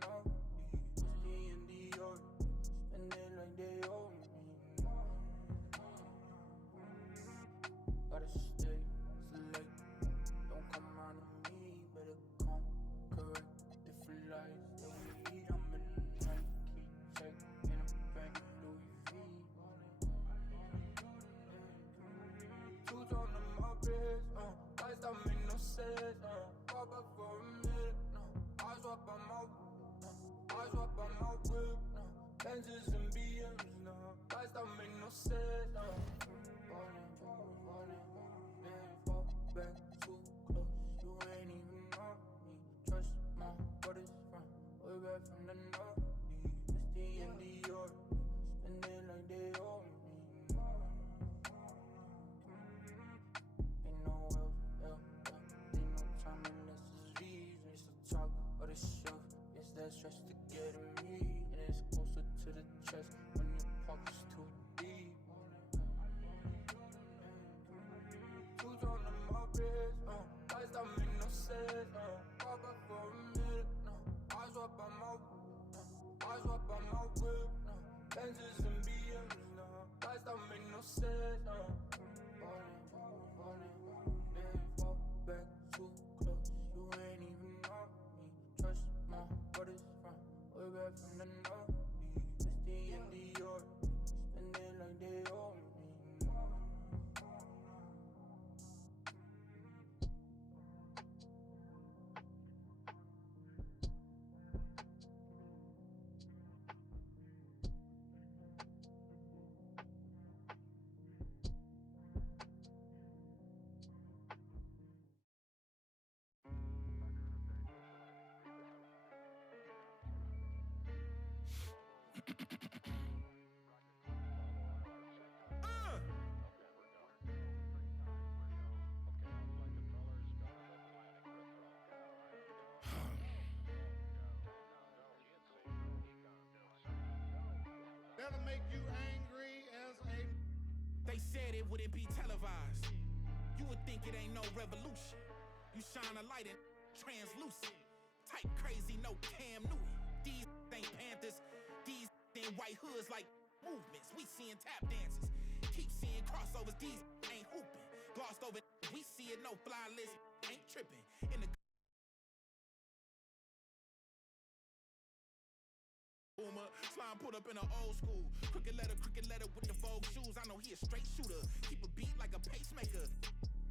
know me. Whiskey in Dior, spend it like they owe me. Gotta stay select, don't come around to me, better come correct. Different lives that we lead, I'm in the Nike check, in a bank, Louis V. Two on my wrist, lights don't make no sense, pop up for a minute, I swap on my whip, Benzes and BMs, lights don't make no sense, falling, baby, fall back too close, you ain't even know me, trust my brothers from way back from the north, Misty and Dior, spend it like they owe me. Ain't no else, ain't no time unless it's V's. It's the top of the shelf, it's that stretch to get to me, and it's closer to the chest when your pocket's too deep. Two on my wrist, lights don't make no sense, pop up for a minute, I swap on my whip, Benzes and BMs, lights don't make no sense, falling, baby, fall back too close, you ain't even know me, trust my brothers from way back from the north, Misty and Dior, spend it like they owe me. That'll make you angry as a... They said it wouldn't be televised. You would think it ain't no revolution. You shine a light and translucent. Type crazy, no Cam Newton. These ain't Panthers. These ain't white hoods like movements. We seeing tap dances. Keep seeing crossovers. These ain't hooping. Glossed over. We see it, no fly list. Ain't tripping. In the boomer, slime put up in an old school. Crooked letter with the Vogue shoes. I know he a straight shooter. Keep a beat like a pacemaker.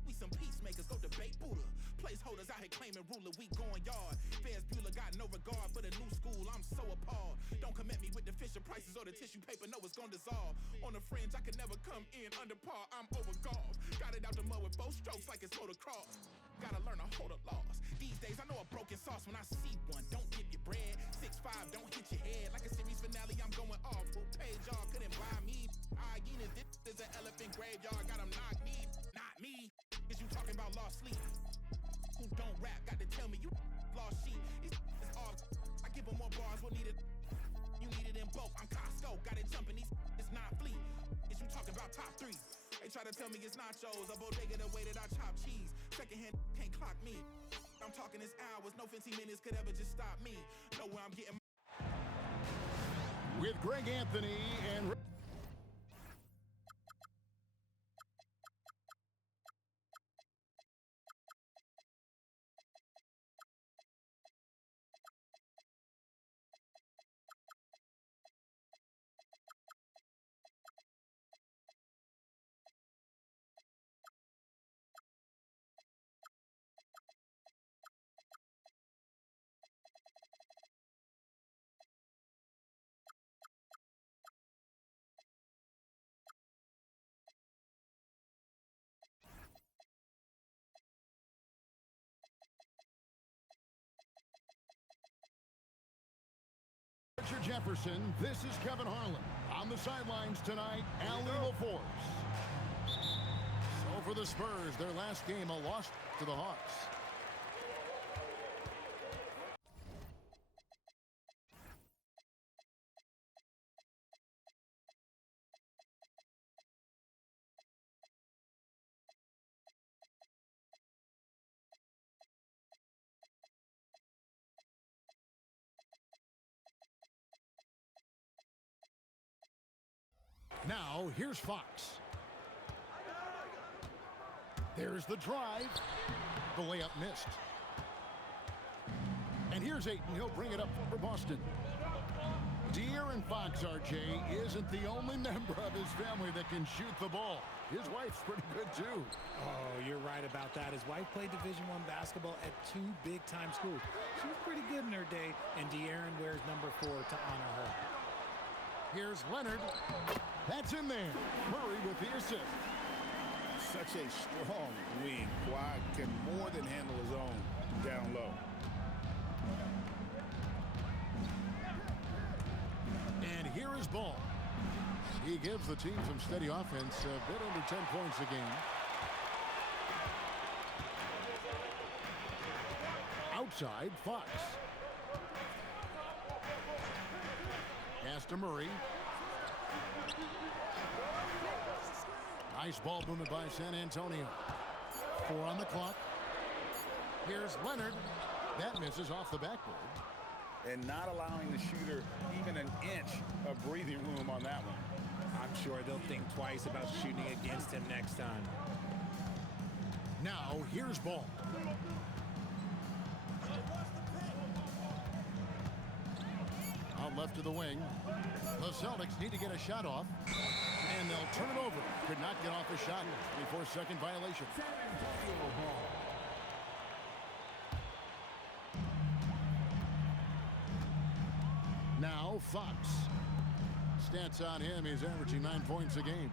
We some peacemakers, go debate Buddha. Placeholders out here claiming ruler, we going yard. Fairs Bueller got no regard for the new school, I'm so appalled. Don't come at me with the Fisher prices or the tissue paper, no it's gonna dissolve. On the fringe, I can never come in under par, I'm over golf. Got it out the mud with 4 strokes like it's motocross. Gotta learn to hold up laws. These days I know a broken sauce when I see one. Don't dip your bread, 6'5", don't hit your head. Like a series finale, I'm going off. Full page, y'all couldn't buy me. Hyenas, this is an elephant graveyard, got 'em knocked me, not me. Is you talking about lost sleep? Who don't rap, got to tell me you lost sheep. It's all, I give them more bars, we'll need it. You need it in bulk, I'm Costco, got it jumping, it's not fleet. Is you talking about top 3? They try to tell me it's nachos, a bodega the way that I chop cheese. Secondhand can't clock me. I'm talking this hours, no 15 minutes could ever just stop me. Know where I'm getting. With Greg Anthony and... Jefferson, this is Kevin Harlan. On the sidelines tonight, Allie LaForce. So for the Spurs, their last game, a loss to the Hawks. Now, here's Fox. There's the drive. The layup missed. And here's Ayton. He'll bring it up for Boston. De'Aaron Fox, RJ, isn't the only member of his family that can shoot the ball. His wife's pretty good, too. Oh, you're right about that. His wife played Division I basketball at 2 big-time schools. She was pretty good in her day, and De'Aaron wears number 4 to honor her. Here's Leonard. That's in there. Murray with the assist. Such a strong wing. Kawhi can more than handle his own down low. And here is Ball. He gives the team some steady offense, a bit under 10 points a game. Outside, Fox. Pass to Murray. Nice ball movement by San Antonio. 4 on the clock. Here's Leonard. That misses off the backboard. And not allowing the shooter even an inch of breathing room on that one. I'm sure they'll think twice about shooting against him next time. Now, here's Ball. Out left to the wing. The Celtics need to get a shot off. And they'll turn it over. Could not get off a shot. 24-second violation. Now Fox. Stats on him, he's averaging 9 points a game.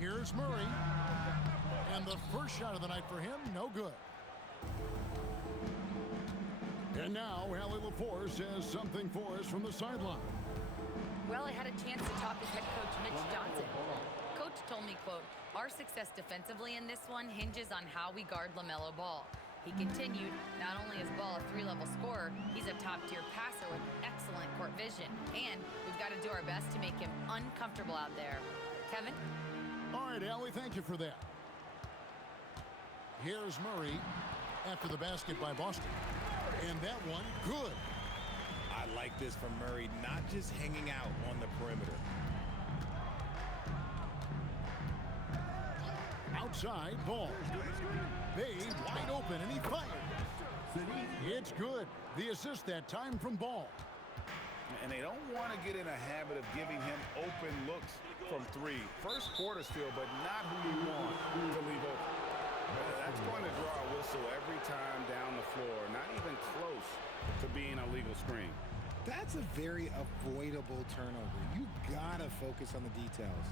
Here's Murray. And the first shot of the night for him, no good. And now, Allie LaForce says something for us from the sideline. Well, I had a chance to talk with head coach Mitch Johnson. Coach told me, quote, "Our success defensively in this one hinges on how we guard LaMelo Ball." He continued, not only is Ball a 3-level scorer, he's a top-tier passer with excellent court vision. And we've got to do our best to make him uncomfortable out there. Kevin? All right, Allie, thank you for that. Here's Murray after the basket by Boston. And that one, good. I like this from Murray, not just hanging out on the perimeter. Outside, Ball. Bay wide open, and he fired. It's good. The assist that time from Ball. And they don't want to get in a habit of giving him open looks from 3. First quarter still, but not who you want to leave open. That's going to draw a whistle every time down the floor. Not even close to being a legal screen. That's a very avoidable turnover. You gotta focus on the details.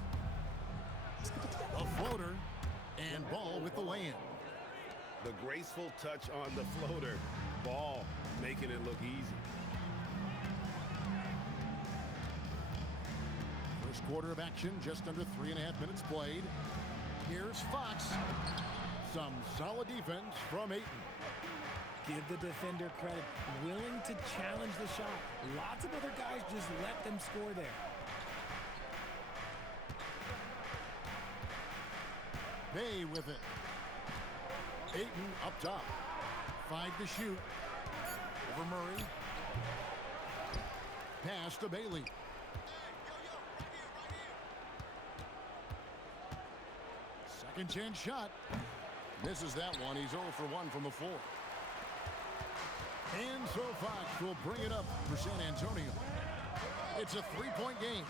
A floater, and Ball with the lay-in. The graceful touch on the floater. Ball making it look easy. First quarter of action, just under 3.5 minutes played. Here's Fox. Some solid defense from Ayton. Give the defender credit. Willing to challenge the shot. Lots of other guys just let them score there. Bay with it. Ayton up top. 5 to shoot. Over Murray. Pass to Bailey. Second chance shot. Misses that one. He's 0 for 1 from the floor. And so Fox will bring it up for San Antonio. It's a 3-point game.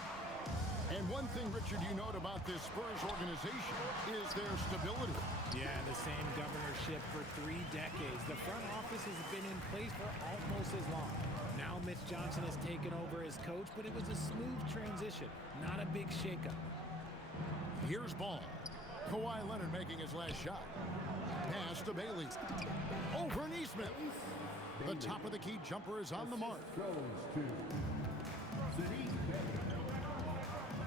And one thing, Richard, you note about this Spurs organization is their stability. Yeah, the same governorship for 3 decades. The front office has been in place for almost as long. Now Mitch Johnson has taken over as coach, but it was a smooth transition, not a big shakeup. Here's Ball. Kawhi Leonard making his last shot. Pass to Bailey. Over Neesmith. The top of the key jumper is on the mark.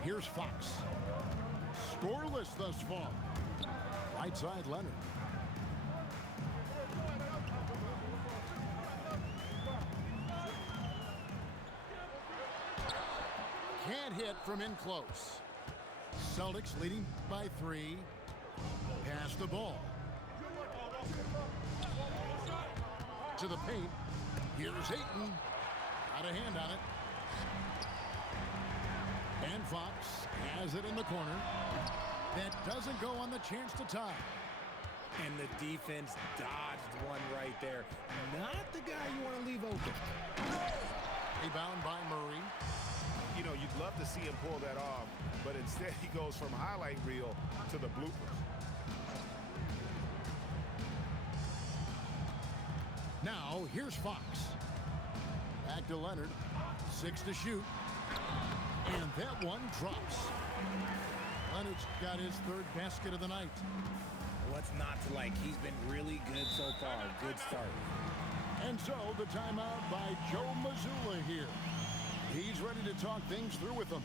Here's Fox. Scoreless thus far. Right side Leonard. Can't hit from in close. Celtics leading by 3. Pass the ball. To the paint. Here's Ayton. Got a hand on it. And Fox has it in the corner. That doesn't go on the chance to tie. And the defense dodged one right there. Not the guy you want to leave open. Rebound by Murray. You know, you'd love to see him pull that off, but instead he goes from highlight reel to the bloopers. Now, here's Fox. Back to Leonard. 6 to shoot. And that one drops. Leonard's got his third basket of the night. What's not to like? He's been really good so far. Good start. And so the timeout by Joe Mazzulla here. He's ready to talk things through with them.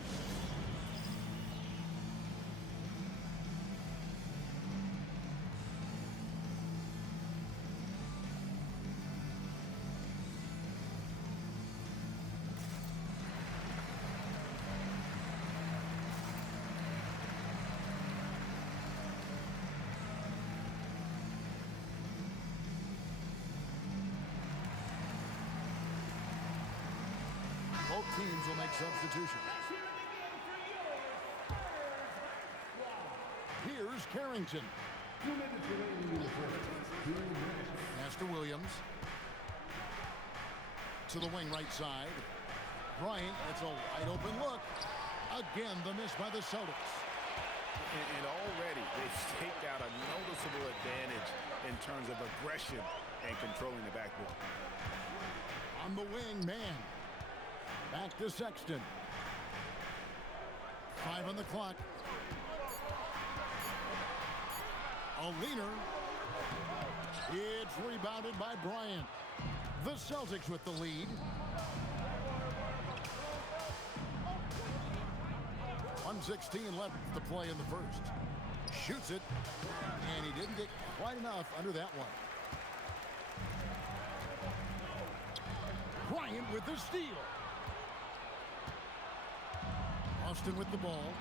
Both teams will make substitutions. Here's Carrington. Master Williams. To the wing right side. Bryant, it's a wide open look. Again, the miss by the Celtics. And already they've staked out a noticeable advantage in terms of aggression and controlling the backboard. On the wing, man. Back to Sexton. 5 on the clock. A leaner. It's rebounded by Bryant. The Celtics with the lead. 1:16 left to play in the first. Shoots it, and he didn't get quite enough under that one. Bryant with the steal. Austin with the ball.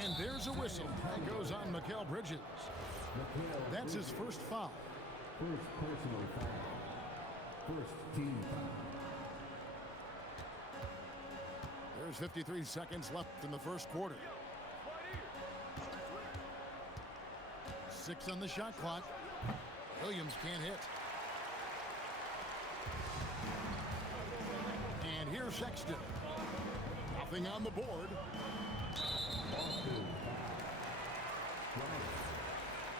And there's a whistle. That goes on Mikal Bridges. That's his first foul. First personal foul. First team foul. There's 53 seconds left in the first quarter. 6 on the shot clock. Williams can't hit. And here's Sexton. Nothing on the board.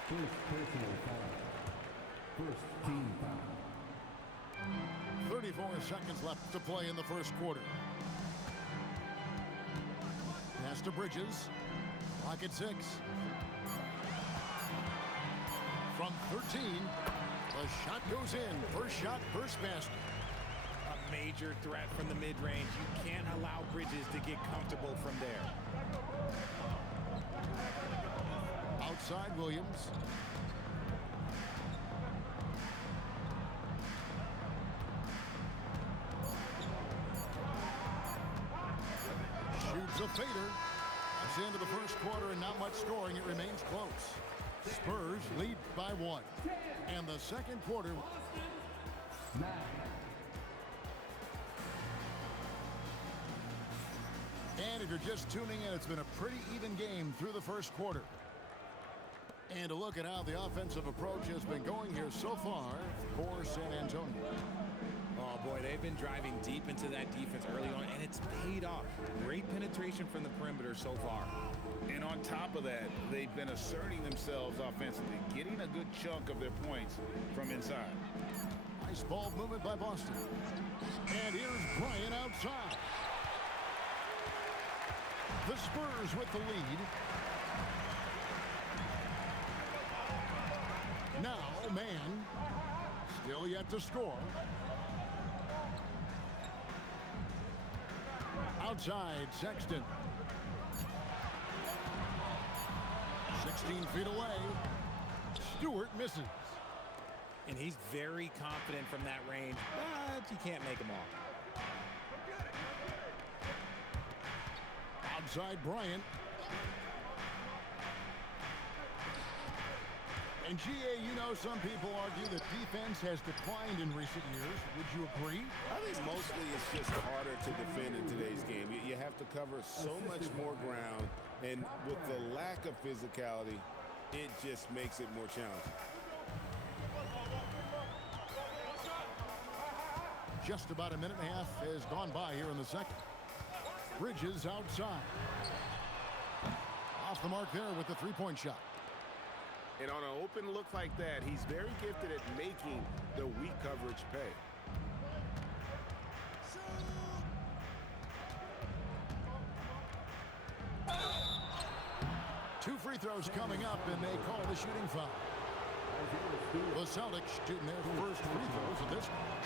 First personal foul. First team foul. 34 seconds left to play in the first quarter. Pass to Bridges. Clock at 6. From 13, the shot goes in. First shot, first basket. A major threat from the mid-range. You can't allow Bridges to get comfortable from there. Outside Williams. Shoots a fader. That's the end of the first quarter and not much scoring. It remains close. Spurs lead by 1. And the second quarter. And if you're just tuning in, it's been a pretty even game through the first quarter. And to look at how the offensive approach has been going here so far for San Antonio. Oh, boy, they've been driving deep into that defense early on, and it's paid off. Great penetration from the perimeter so far. And on top of that, they've been asserting themselves offensively, getting a good chunk of their points from inside. Nice ball movement by Boston. And here's Bryant outside. The Spurs with the lead. Now, man, still yet to score. Outside, Sexton. 16 feet away. Stewart misses. And he's very confident from that range, but you can't make him off. Outside Bryant. And GA, you know, some people argue that defense has declined in recent years. Would you agree? I think mostly it's just harder to defend in today's game. You have to cover so much more ground, and with the lack of physicality, it just makes it more challenging. Just about a minute and a half has gone by here in the second. Bridges outside. Off the mark there with the three-point shot. And on an open look like that, he's very gifted at making the weak coverage pay. Two free throws coming up, and they call the shooting foul. The Celtics shooting their first free throws at this point.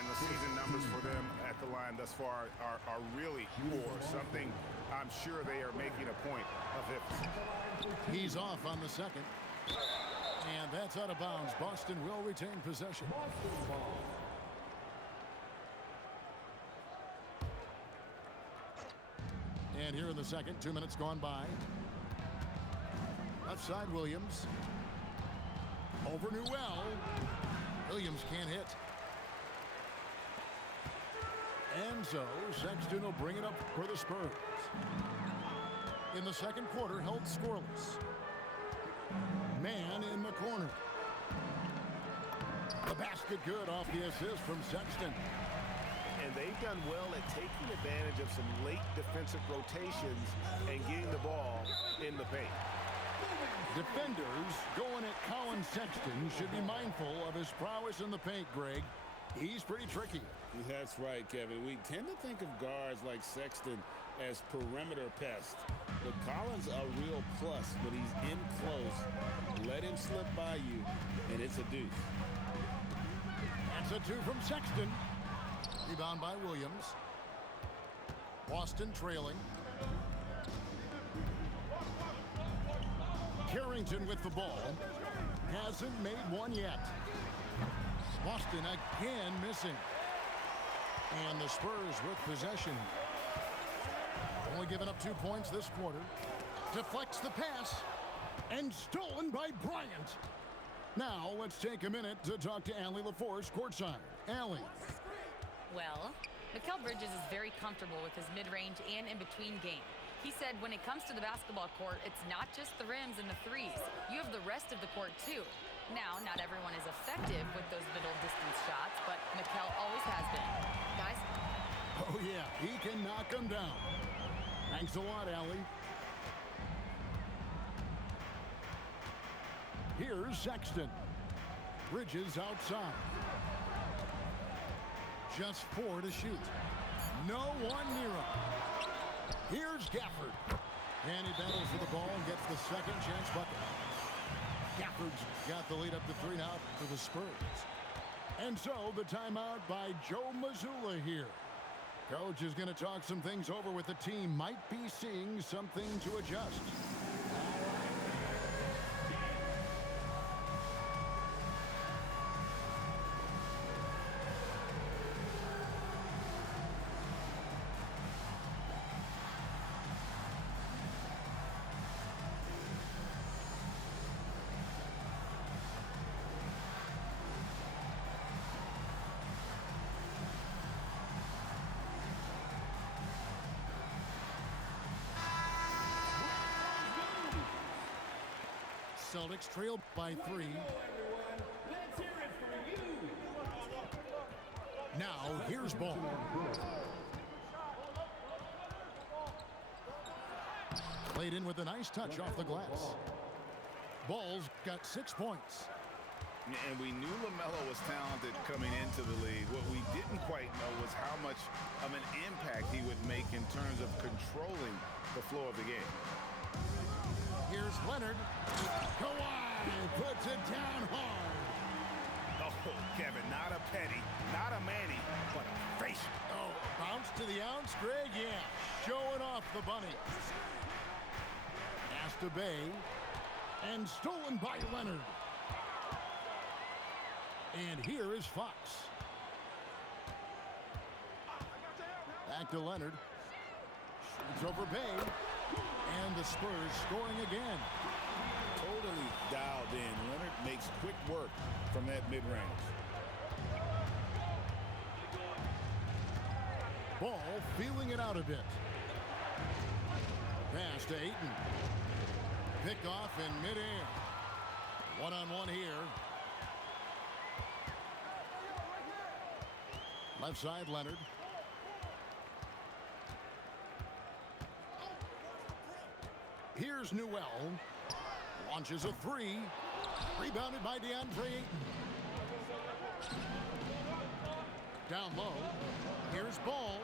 And the season numbers for them at the line thus far are really poor. Something I'm sure they are making a point of emphasis. He's off on the second. And that's out of bounds. Boston will retain possession. And here in the second, 2 minutes gone by. Left side, Williams. Over Newell. Williams can't hit. And so Sexton will bring it up for the Spurs. In the second quarter, held scoreless. Man in the corner. The basket good off the assist from Sexton. And they've done well at taking advantage of some late defensive rotations and getting the ball in the paint. Defenders going at Colin Sexton should be mindful of his prowess in the paint, Greg. He's pretty tricky. That's right, Kevin. We tend to think of guards like Sexton as perimeter pests. But Collins a real plus when he's in close. Let him slip by you, and it's a deuce. That's a two from Sexton. Rebound by Williams. Boston trailing. Carrington with the ball. Hasn't made one yet. Boston again missing. And the Spurs with possession. Only giving up 2 points this quarter. Deflects the pass. And stolen by Bryant. Now let's take a minute to talk to Allie LaForce courtside. Allie. Well, Mikal Bridges is very comfortable with his mid-range and in-between game. He said when it comes to the basketball court, it's not just the rims and the threes. You have the rest of the court, too. Now, not everyone is effective with those middle-distance shots, but Mikal always has been. Guys? Oh, yeah, he can knock them down. Thanks a lot, Allie. Here's Sexton. Bridges outside. Just 4 to shoot. No one near him. Here's Gafford. And he battles for the ball and gets the second chance bucket. Gafford's got the lead up to 3 now for the Spurs. And so the timeout by Joe Mazzulla here. Coach is going to talk some things over with the team. Might be seeing something to adjust. Celtics trailed by 3. Now, here's Ball. Played in with a nice touch off the glass. Ball's got 6 points. And we knew LaMelo was talented coming into the league. What we didn't quite know was how much of an impact he would make in terms of controlling the flow of the game. Here's Leonard. Kawhi puts it down hard. Oh, Kevin, not a penny, not a Manny, but a face. Oh, bounce to the ounce, Greg, yeah. Showing off the bunny. Pass to Bay. And stolen by Leonard. And here is Fox. Back to Leonard. Shoots over Bay. And the Spurs scoring again. Totally dialed in. Leonard makes quick work from that mid-range. Ball feeling it out a bit. Pass to Ayton. Picked off in midair. One-on-one here. Left side, Leonard. Here's Newell. Launches a three. Rebounded by DeAndre Ayton. Down low. Here's Ball.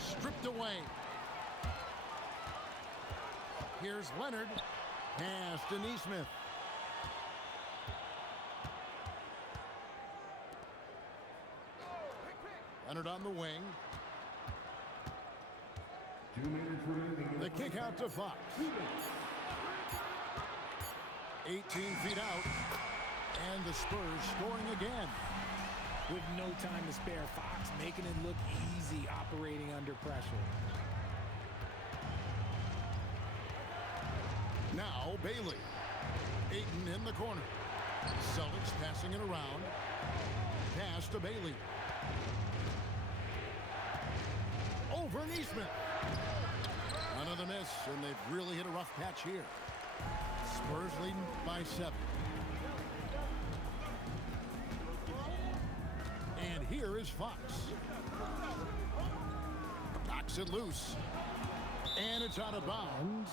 Stripped away. Here's Leonard. Pass to Nesmith. Leonard on the wing. 2 minutes remaining. The kick out to Fox. 18 feet out. And the Spurs scoring again. With no time to spare, Fox making it look easy operating under pressure. Now Bailey. Ayton in the corner. Celtics passing it around. Pass to Bailey. Over Nesmith. Another miss, and they've really hit a rough patch here. Spurs leading by 7. And here is Fox. Knocks it loose. And it's out of bounds.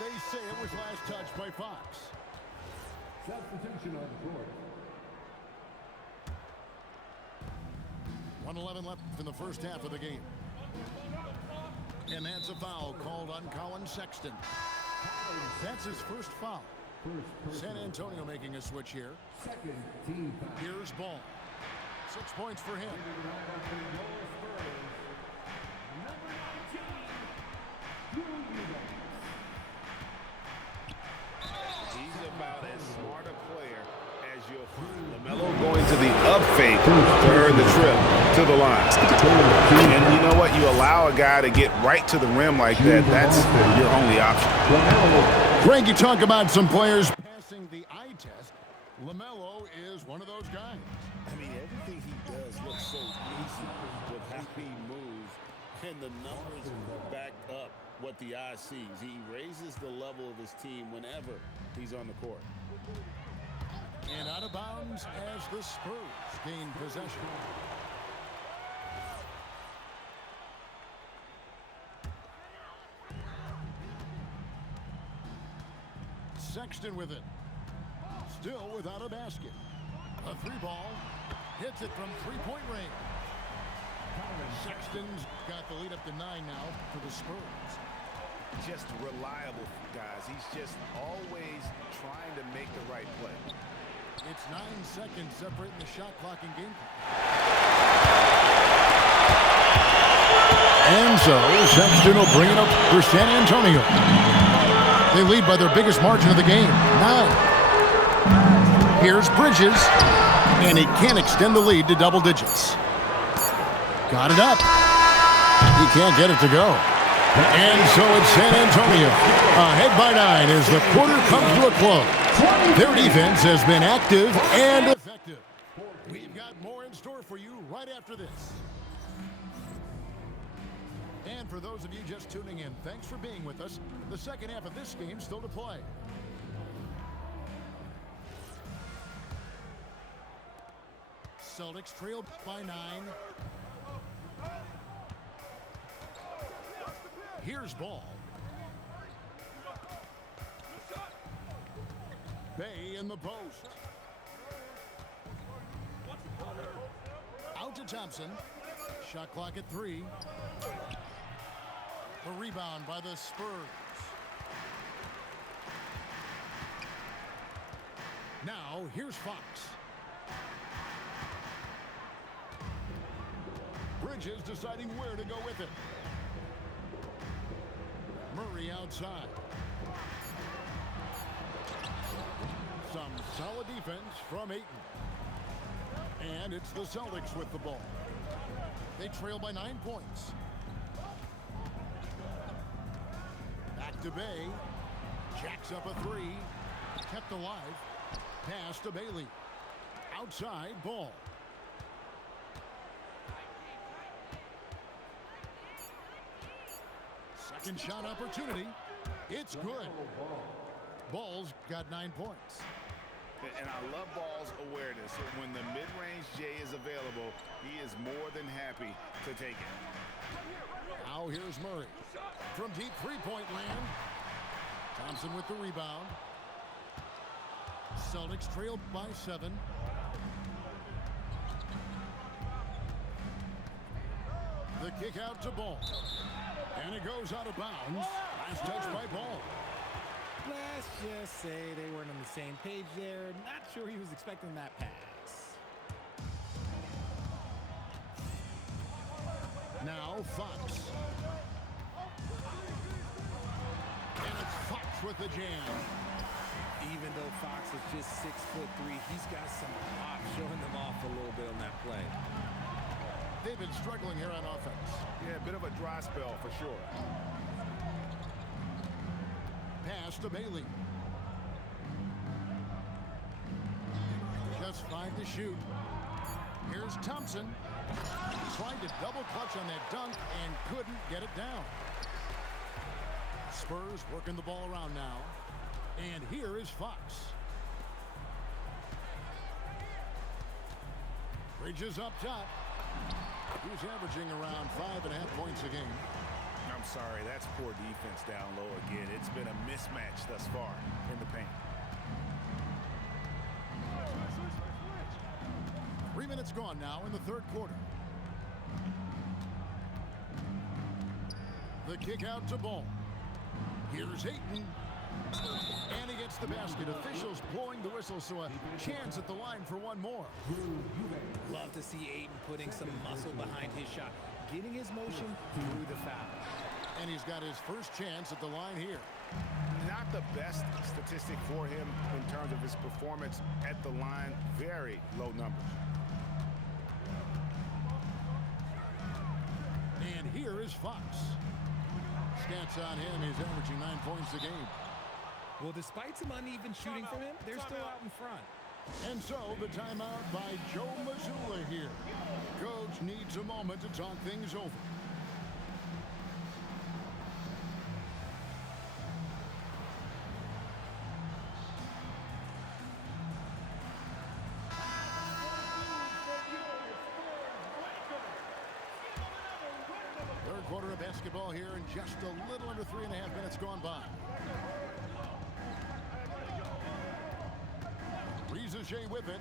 They say it was last touched by Fox. Substitution on the court. 1:11 left in the first half of the game. And that's a foul called on Colin Sexton. That's his first foul. San Antonio making a switch here. Second team foul. Here's Ball. 6 points for him. He's about as smart a player as you'll find. LaMelo going to the up fake to earn the trip to the line. And you know what? You allow a guy to get right to the rim like that, that's your only option. Greg, you talk about some players passing the eye test. LaMelo is one of those guys. I mean, everything he does looks so easy with how he moves, and the numbers back up what the eye sees. He raises the level of his team whenever he's on the court. And out of bounds as the Spurs gain possession. Sexton with it. Still without a basket. A 3-ball. Hits it from 3-point range. Sexton's got the lead up to 9 now for the Spurs. Just reliable, guys. He's just always trying to make the right play. It's 9 seconds separating the shot clock and game clock. And so Sexton will bring it up for San Antonio. They lead by their biggest margin of the game, 9. Here's Bridges, and he can't extend the lead to double digits. Got it up. He can't get it to go. And so it's San Antonio, ahead by 9 as the quarter comes to a close. Their defense has been active and effective. We've got more in store for you right after this. And for those of you just tuning in, thanks for being with us. The second half of this game still to play. Celtics trail by 9. Here's Ball. Bay in the post. Out to Thompson. Shot clock at 3. The rebound by the Spurs. Now, here's Fox. Bridges deciding where to go with it. Murray outside. Some solid defense from Ayton. And it's the Celtics with the ball. They trail by 9 points. Back to Bay. Jacks up a 3. Kept alive. Pass to Bailey. Outside ball. Second shot opportunity. It's good. Ball's got 9 points. And I love Ball's awareness. When the mid-range J is available, he is more than happy to take it. Now here's Murray. From deep three-point land. Thompson with the rebound. Celtics trail by 7. The kick out to Ball. And it goes out of bounds. Last touch by Ball. Let's just say they weren't on the same page there. Not sure he was expecting that pass. Now Fox. And it's Fox with the jam. Even though Fox is just 6'3", he's got some pop, showing them off a little bit on that play. They've been struggling here on offense. Yeah, a bit of a dry spell for sure. Pass to Bailey. Just 5 to shoot. Here's Thompson. Tried to double clutch on that dunk and couldn't get it down. Spurs working the ball around now. And here is Fox. Bridges up top. He's averaging around 5.5 points a game. I'm sorry, that's poor defense down low again. It's been a mismatch thus far in the paint. 3 minutes gone now in the third quarter. The kick out to Ball. Here's Ayton. And he gets the basket. Officials blowing the whistle, so a chance at the line for one more. Love to see Ayton putting some muscle behind his shot, getting his motion through the foul. And he's got his first chance at the line here. Not the best statistic for him in terms of his performance at the line. Very low numbers. And here is Fox. Stats on him, he's averaging 9 points a game. Well, despite some uneven shooting from him, they're still out in front. And so the timeout by Joe Mazzulla here. Coach needs a moment to talk things over. Third quarter of basketball here, and just a little under 3.5 minutes gone by. Shea with it.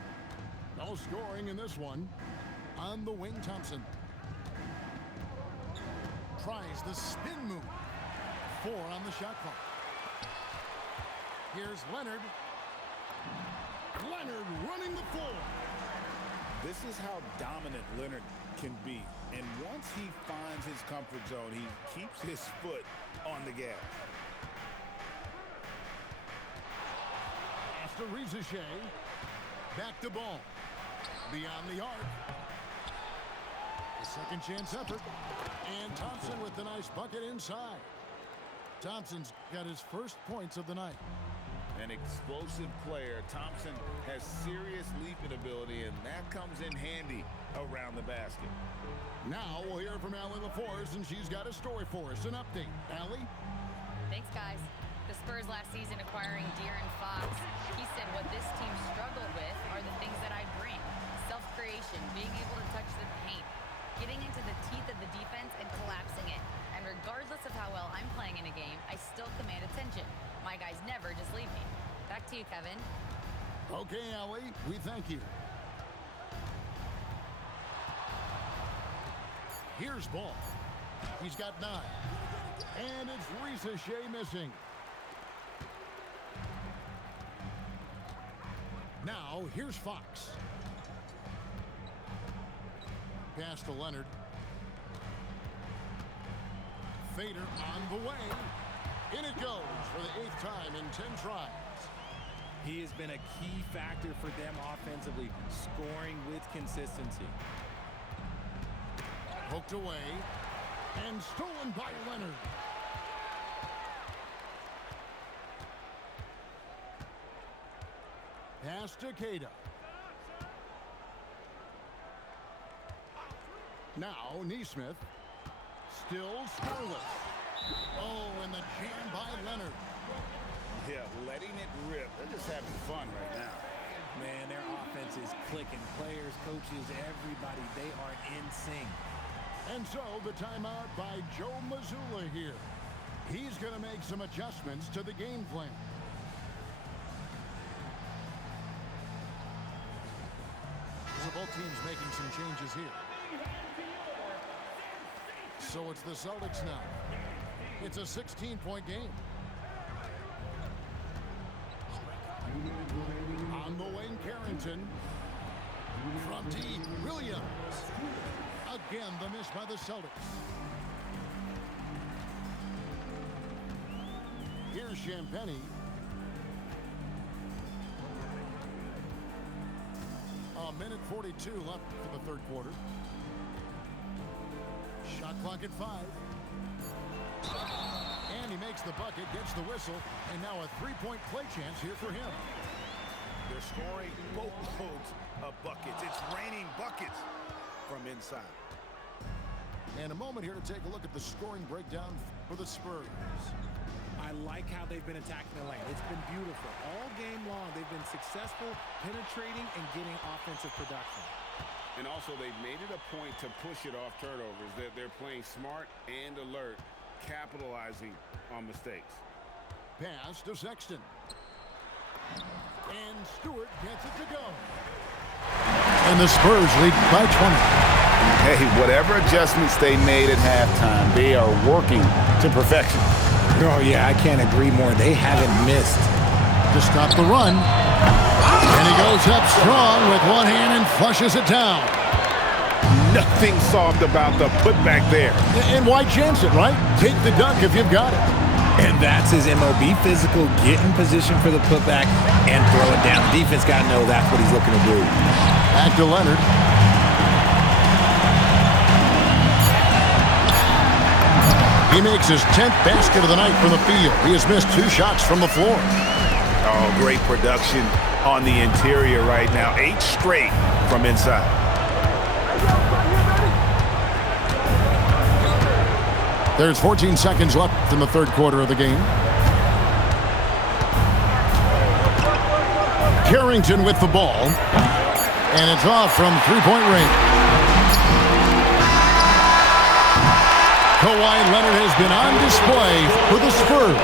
No scoring in this one. On the wing, Thompson. Tries the spin move. 4 on the shot clock. Here's Leonard. Leonard running the floor. This is how dominant Leonard can be. And once he finds his comfort zone, he keeps his foot on the gas. After Shea. Back to Ball. Beyond the arc. The second chance effort. And Thompson with the nice bucket inside. Thompson's got his first points of the night. An explosive player. Thompson has serious leaping ability, and that comes in handy around the basket. Now we'll hear from Allie LaForce, and she's got a story for us. An update. Allie? Thanks, guys. The Spurs last season acquiring De'Aaron Fox. He said what this team struggled with are the things that I bring. Self-creation, being able to touch the paint, getting into the teeth of the defense and collapsing it. And regardless of how well I'm playing in a game, I still command attention. My guys never just leave me. Back to you, Kevin. Okay, Allie, we thank you. Here's Ball. He's got 9. And it's Shea missing. Now, here's Fox. Pass to Leonard. Fader on the way. In it goes for the 8th time in 10 tries. He has been a key factor for them offensively, scoring with consistency. Poked away. And stolen by Leonard. Pass to Cada. Now Neesmith. Still scoreless. Oh, and the jam by Leonard. Yeah, letting it rip. They're just having fun right now. Man, their offense is clicking. Players, coaches, everybody, they are in sync. And so the timeout by Joe Mazzulla here. He's going to make some adjustments to the game plan. So both teams making some changes here. So it's the Celtics now. It's a 16-point game. On the wing, Carrington. From deep, Williams. Again, the miss by the Celtics. Here's Champagnie. A minute 42 left for the third quarter. Shot clock at 5. And he makes the bucket, gets the whistle, and now a three-point play chance here for him. They're scoring boatloads of buckets. It's raining buckets from inside. And a moment here to take a look at the scoring breakdown for the Spurs. I like how they've been attacking the lane. It's been beautiful. All game long, they've been successful penetrating and getting offensive production. And also, they've made it a point to push it off turnovers. They're playing smart and alert, capitalizing on mistakes. Pass to Sexton. And Stewart gets it to go. And the Spurs lead by 20. Hey, whatever adjustments they made at halftime, they are working to perfection. Oh, yeah, I can't agree more. They haven't missed. To stop the run. And he goes up strong with one hand and flushes it down. Nothing soft about the putback there. And why chance it, right? Take the dunk if you've got it. And that's his MO. Be physical, get in position for the putback, and throw it down. The defense got to know that's what he's looking to do. Back to Leonard. He makes his 10th basket of the night from the field. He has missed 2 shots from the floor. Oh, great production on the interior right now. 8 straight from inside. There's 14 seconds left in the third quarter of the game. Carrington with the ball. And it's off from three-point range. Kawhi Leonard has been on display for the Spurs.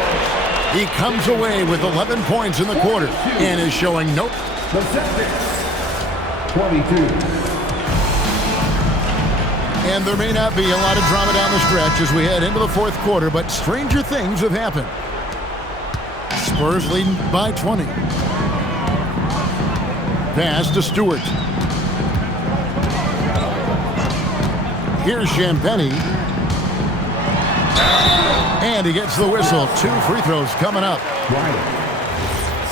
He comes away with 11 points in the quarter and is showing nope. The Celtics, 22. And there may not be a lot of drama down the stretch as we head into the fourth quarter, but stranger things have happened. Spurs leading by 20. Pass to Stewart. Here's Champagnie. And he gets the whistle. 2 free throws coming up.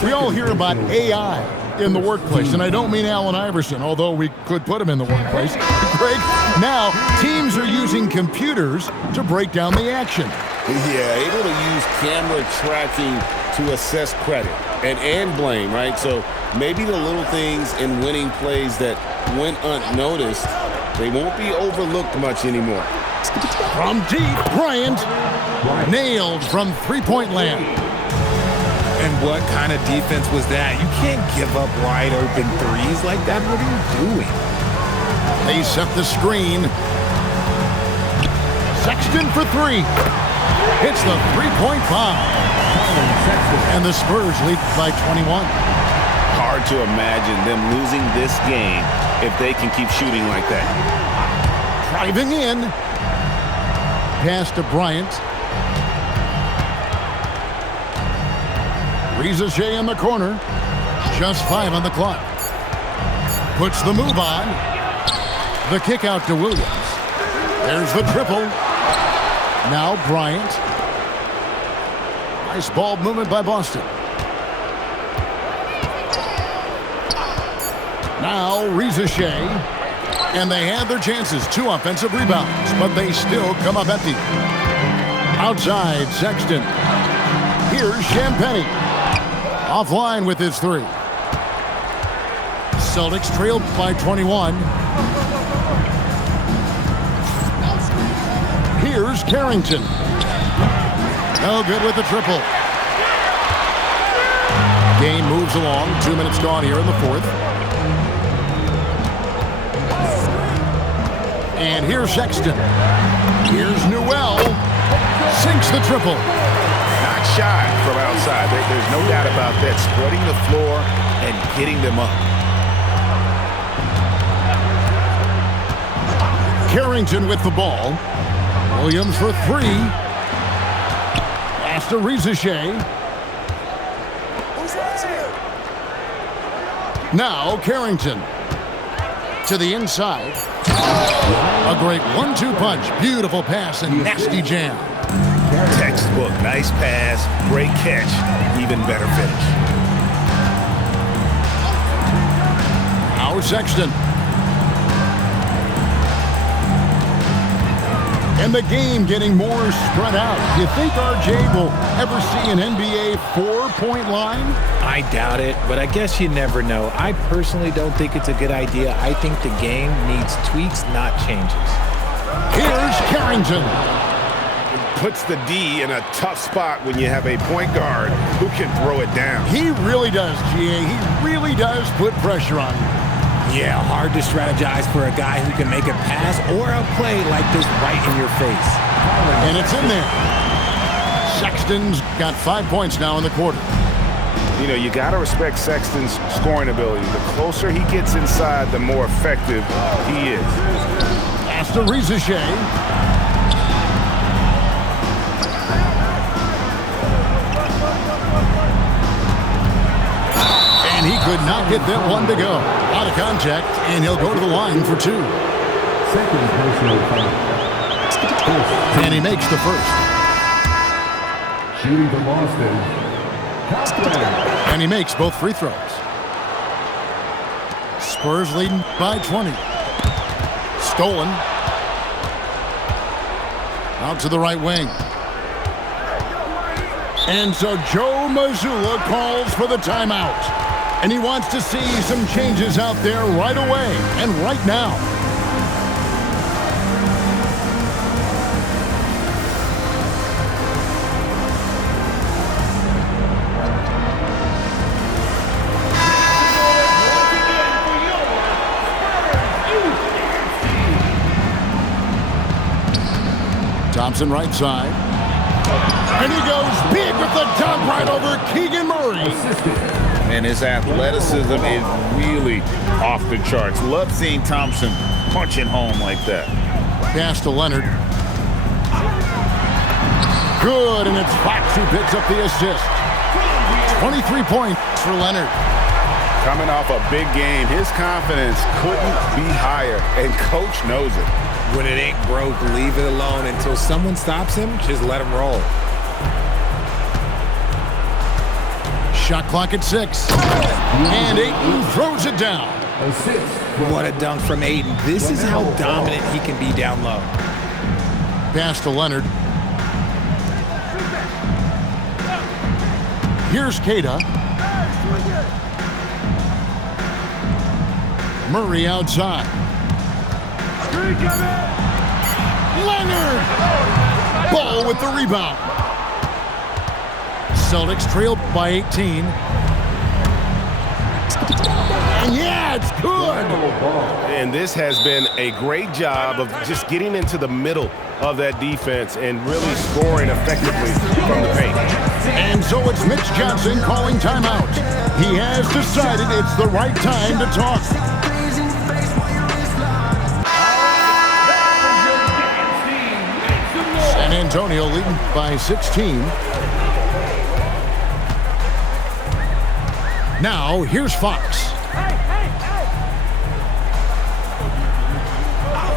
We all hear about AI in the workplace, and I don't mean Allen Iverson, although we could put him in the workplace. Greg, now teams are using computers to break down the action. Yeah, able to use camera tracking to assess credit and blame, right? So maybe the little things in winning plays that went unnoticed, they won't be overlooked much anymore. From deep, Bryant nailed from three-point land. And what kind of defense was that? You can't give up wide open threes like that. What are you doing? They set the screen. Sexton for 3. It's the three-point foul. And the Spurs lead by 21. Hard to imagine them losing this game if they can keep shooting like that. Driving in. Pass to Bryant. Reza Shea in the corner. Just 5 on the clock. Puts the move on. The kick out to Williams. There's the triple. Now Bryant. Nice ball movement by Boston. Now Reza Shea. And they had their chances. 2 offensive rebounds, but they still come up empty. Outside, Sexton. Here's Champagnie. Offline with his 3. Celtics trailed by 21. Here's Carrington. No good with the triple. Game moves along. 2 minutes gone here in the fourth. And here's Sexton. Here's Newell. Sinks the triple. Not shy from outside. There's no doubt about that. Spreading the floor and getting them up. Carrington with the ball. Williams for three. Pass to Rizachet. Now Carrington to the inside. A great 1-2 punch. Beautiful pass and nasty jam. Textbook. Nice pass. Great catch. Even better finish. Now Sexton. And the game getting more spread out. Do you think RJ will ever see an NBA 4-point line? I doubt it, but I guess you never know. I personally don't think it's a good idea. I think the game needs tweaks, not changes. Here's Carrington. Puts the D in a tough spot when you have a point guard who can throw it down. He really does, GA. He really does put pressure on you. Yeah, hard to strategize for a guy who can make a pass or a play like this right in your face. And it's in there. Sexton's got 5 points now in the quarter. You know, you got to respect Sexton's scoring ability. The closer he gets inside, the more effective he is. Pass to Rizachet. And he could not get that one to go. Out of contact, and he'll go to the line for two. Second personal foul. And he makes the first. Shooting from Boston. And he makes both free throws. Spurs leading by 20. Stolen. Out to the right wing. And so Joe Mazzulla calls for the timeout. And he wants to see some changes out there right away and right now. Thompson right side. And he goes big with the dunk right over Keegan Murray. And his athleticism is really off the charts. Love seeing Thompson punching home like that. Pass to Leonard. Good, and it's Fox who picks up the assist. 23 points for Leonard. Coming off a big game, his confidence couldn't be higher, and coach knows it. When it ain't broke, leave it alone until someone stops him. Just let him roll. Shot clock at 6. And Ayton throws it down. What a dunk from Ayton. This is how dominant he can be down low. Pass to Leonard. Here's Keita. Murray outside. Leonard! Ball with the rebound. Celtics trailed by 18. And yeah, it's good. And this has been a great job of just getting into the middle of that defense and really scoring effectively from the paint. And so it's Mitch Johnson calling timeout. He has decided it's the right time to talk. San Antonio leading by 16. Now, here's Fox.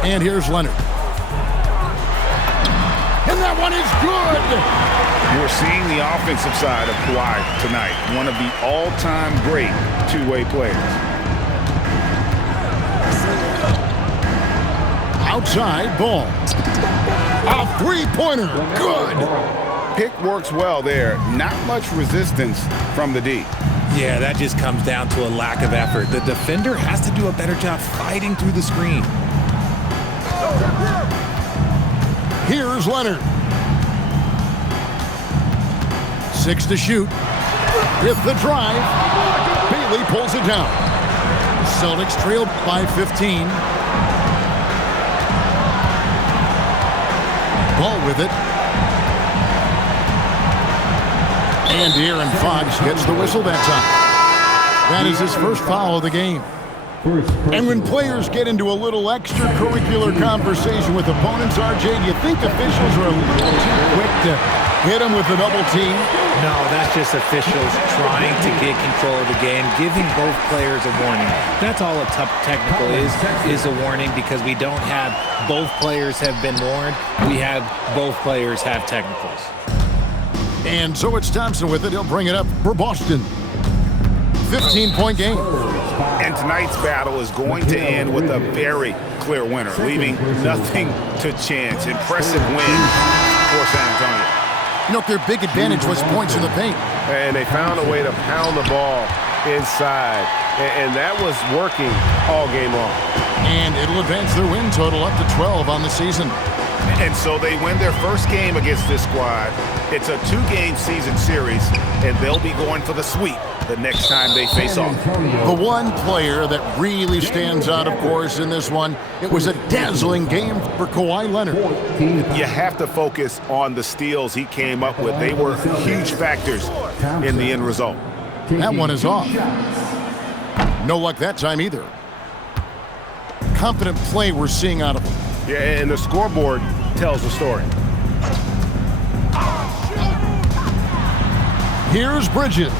And here's Leonard. And that one is good! We're seeing the offensive side of Kawhi tonight. One of the all-time great two-way players. Outside ball. A three-pointer. Good! Pick works well there. Not much resistance from the D. Yeah, that just comes down to a lack of effort. The defender has to do a better job fighting through the screen. Here's Leonard. 6 to shoot. With the drive, Bailey pulls it down. Celtics trail by 15. Ball with it. And Aaron Fox gets the whistle that time. That is his first foul of the game. And when players get into a little extracurricular conversation with opponents, RJ, do you think officials are a little too quick to hit them with a double team? No, that's just officials trying to get control of the game, giving both players a warning. That's all a tough technical is a warning, because we don't have both players have been warned. We have both players have technicals. And so it's Thompson with it. He'll bring it up for Boston. 15-point game. And tonight's battle is going to end with a very clear winner, leaving nothing to chance. Impressive win for San Antonio. You know, their big advantage was points in the paint. And they found a way to pound the ball inside. And that was working all game long. And it'll advance their win total up to 12 on the season. And so they win their first game against this squad. It's a 2-game season series, and they'll be going for the sweep the next time they face off. The one player that really stands out, of course, in this one, it was a dazzling game for Kawhi Leonard. You have to focus on the steals he came up with. They were huge factors in the end result. That one is off. No luck that time either. Confident play we're seeing out of him. Yeah, and the scoreboard tells the story. Here's Bridges.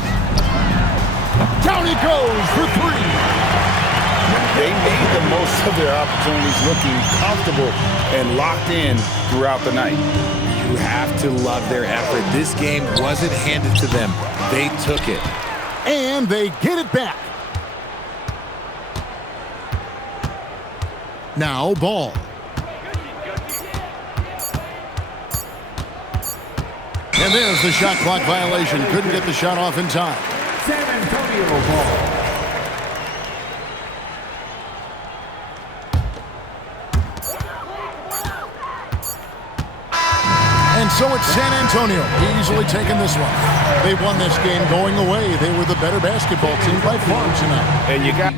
Down he goes for 3. They made the most of their opportunities, looking comfortable and locked in throughout the night. You have to love their effort. This game wasn't handed to them. They took it. And they get it back. Now Ball. And there's the shot clock violation. Couldn't get the shot off in time. San Antonio ball. And so it's San Antonio easily taking this one. They won this game going away. They were the better basketball team by far tonight. And you got